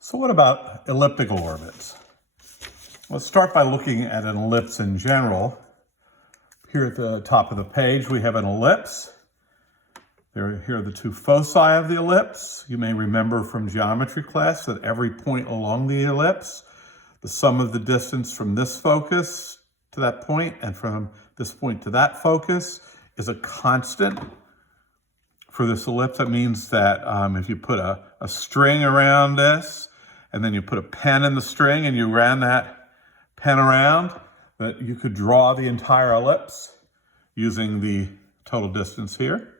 So what about elliptical orbits? Let's start by looking at an ellipse in general. Here at the top of the page, we have an ellipse. Here are the two foci of the ellipse. You may remember from geometry class that every point along the ellipse, the sum of the distance from this focus to that point and from this point to that focus is a constant. For this ellipse, that means that if you put a string around this, and then you put a pen in the string and you ran that pen around, that you could draw the entire ellipse using the total distance here.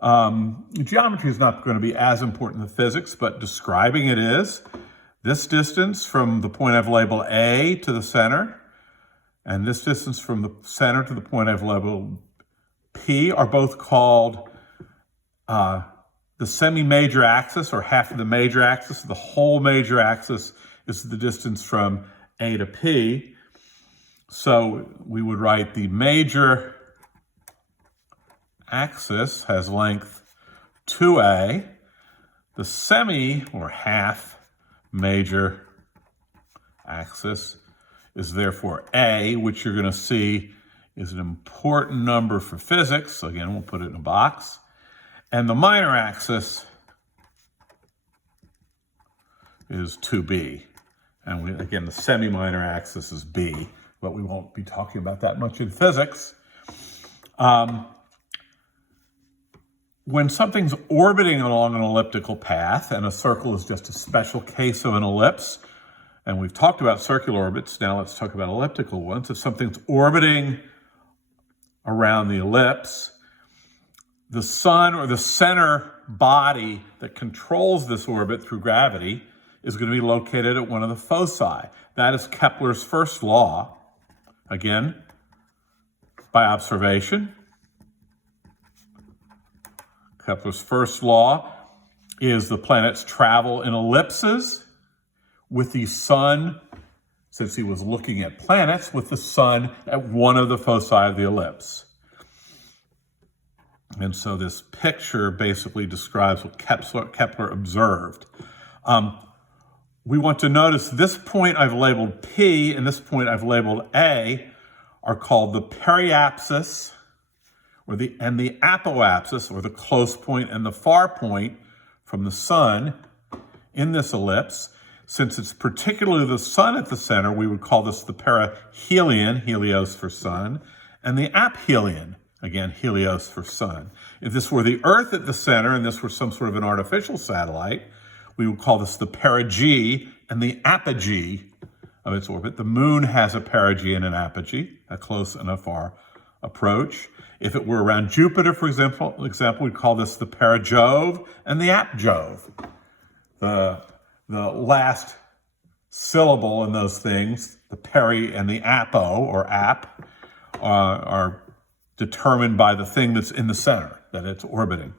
Geometry is not going to be as important in physics, but describing it is. This distance from the point I've labeled A to the center, and this distance from the center to the point I've labeled P are both called the semi-major axis, or half of the major axis. The whole major axis is the distance from A to P. So we would write the major axis has length 2A. The semi, or half, major axis is therefore A, which you're going to see is an important number for physics. So again, we'll put it in a box. And the minor axis is 2B. And again, the semi-minor axis is B, but we won't be talking about that much in physics. When something's orbiting along an elliptical path, and a circle is just a special case of an ellipse, and we've talked about circular orbits, now let's talk about elliptical ones. If something's orbiting around the ellipse, the sun, or the center body that controls this orbit through gravity, is going to be located at one of the foci. That is Kepler's first law, again, by observation. Kepler's first law is the planets travel in ellipses with the sun, since he was looking at planets, with the sun at one of the foci of the ellipse. And so this picture basically describes what Kepler observed. We want to notice this point I've labeled P and this point I've labeled A are called the periapsis and the apoapsis, or the close point and the far point from the sun in this ellipse. Since it's particularly the sun at the center, we would call this the perihelion, helios for sun, and the aphelion, again, helios for sun. If this were the Earth at the center and this were some sort of an artificial satellite, we would call this the perigee and the apogee of its orbit. The moon has a perigee and an apogee, a close and a far approach. If it were around Jupiter, for example, we'd call this the perijove and the apjove. The last syllable in those things, the peri and the apo, or ap, are determined by the thing that's in the center, that it's orbiting.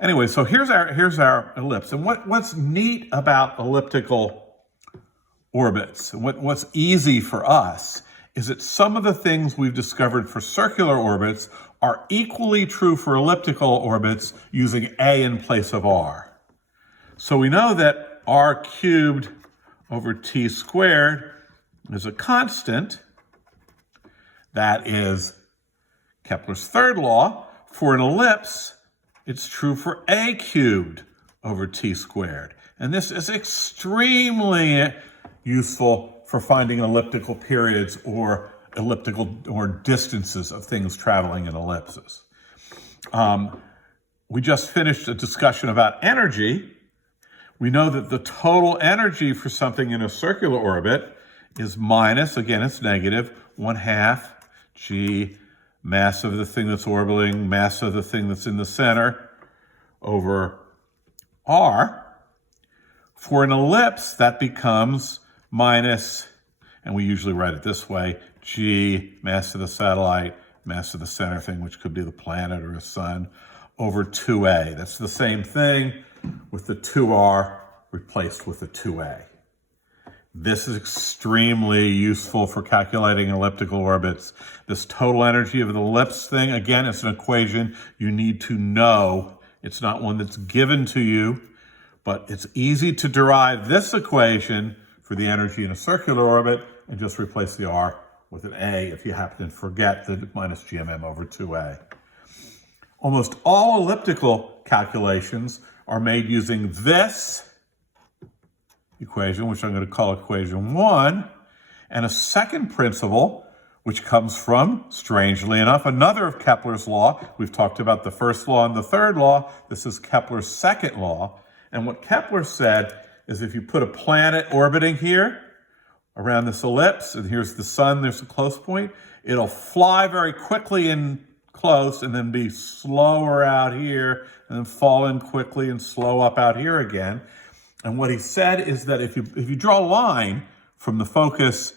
Anyway, so here's our ellipse. And what's neat about elliptical orbits, and what's easy for us, is that some of the things we've discovered for circular orbits are equally true for elliptical orbits using A in place of R. So we know that R cubed over T squared is a constant. That is Kepler's third law. For an ellipse, it's true for A cubed over T squared. And this is extremely useful for finding elliptical periods or distances of things traveling in ellipses. We just finished a discussion about energy. We know that the total energy for something in a circular orbit is minus, again, it's negative, 1/2 g mass of the thing that's orbiting, mass of the thing that's in the center, over r. For an ellipse, that becomes minus, and we usually write it this way, g, mass of the satellite, mass of the center thing, which could be the planet or a sun, over 2a. That's the same thing with the 2r replaced with the 2a. This is extremely useful for calculating elliptical orbits. This total energy of the ellipse thing, again, it's an equation you need to know. It's not one that's given to you, But it's easy to derive this equation for the energy in a circular orbit and just replace the r with an a if you happen to forget the minus gmm over 2a. Almost all elliptical calculations are made using this equation, which I'm going to call equation 1, and a second principle, which comes from, strangely enough, another of Kepler's law. We've talked about the first law and the third law. This is Kepler's second law. And what Kepler said is if you put a planet orbiting here around this ellipse, and here's the sun, there's a close point, it'll fly very quickly in close and then be slower out here and then fall in quickly and slow up out here again. And what he said is that if you draw a line from the focus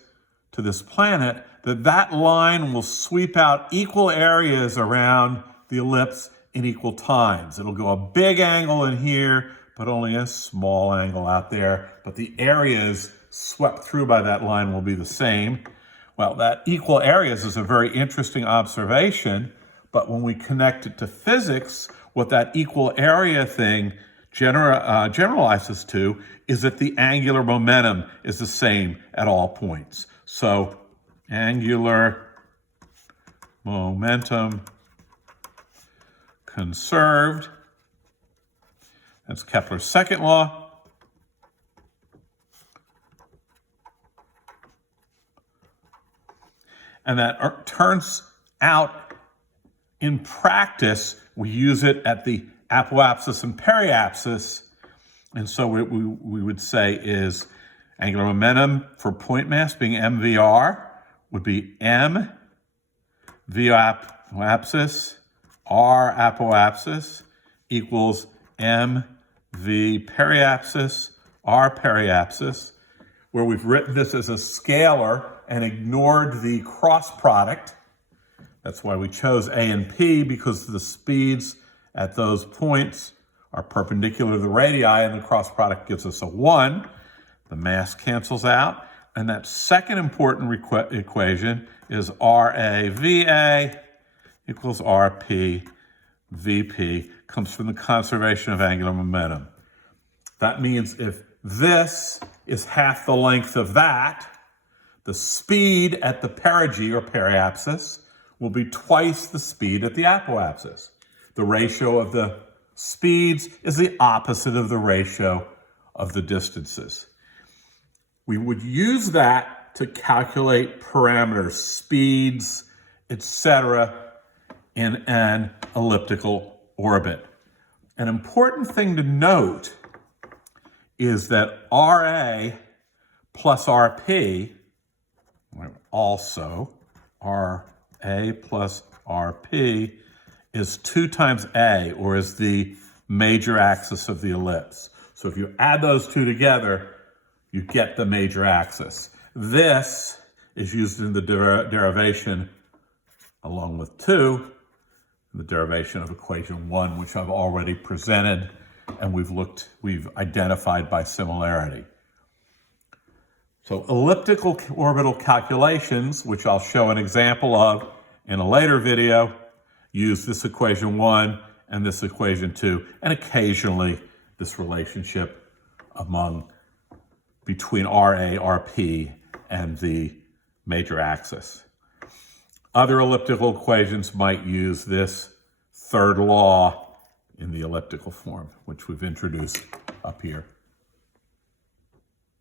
to this planet, that line will sweep out equal areas around the ellipse in equal times. It'll go a big angle in here, but only a small angle out there. But the areas swept through by that line will be the same. Well, that equal areas is a very interesting observation, but when we connect it to physics, what that equal area thing generalizes to is that the angular momentum is the same at all points. So angular momentum conserved, that's Kepler's second law. And that turns out in practice, we use it at the apoapsis and periapsis. And so what we would say is angular momentum for point mass being mvr would be m v apoapsis r apoapsis equals m v periapsis r periapsis, where we've written this as a scalar and ignored the cross product. That's why we chose A and P, because the speeds at those points are perpendicular to the radii, and the cross product gives us a 1. The mass cancels out. And that second important equation is RAVA equals RP VP, comes from the conservation of angular momentum. That means if this is half the length of that, the speed at the perigee or periapsis will be twice the speed at the apoapsis. The ratio of the speeds is the opposite of the ratio of the distances. We would use that to calculate parameters, speeds, etc., in an elliptical orbit. An important thing to note is that RA plus RP, also RA plus RP, is 2 times A, or is the major axis of the ellipse. So if you add those two together, you get the major axis. This is used in the derivation along with 2, the derivation of equation 1, which I've already presented, and we've identified by similarity. So elliptical orbital calculations, which I'll show an example of in a later video, use this equation 1 and this equation 2, and occasionally this relationship between RA, RP, and the major axis. Other elliptical equations might use this third law in the elliptical form, which we've introduced up here.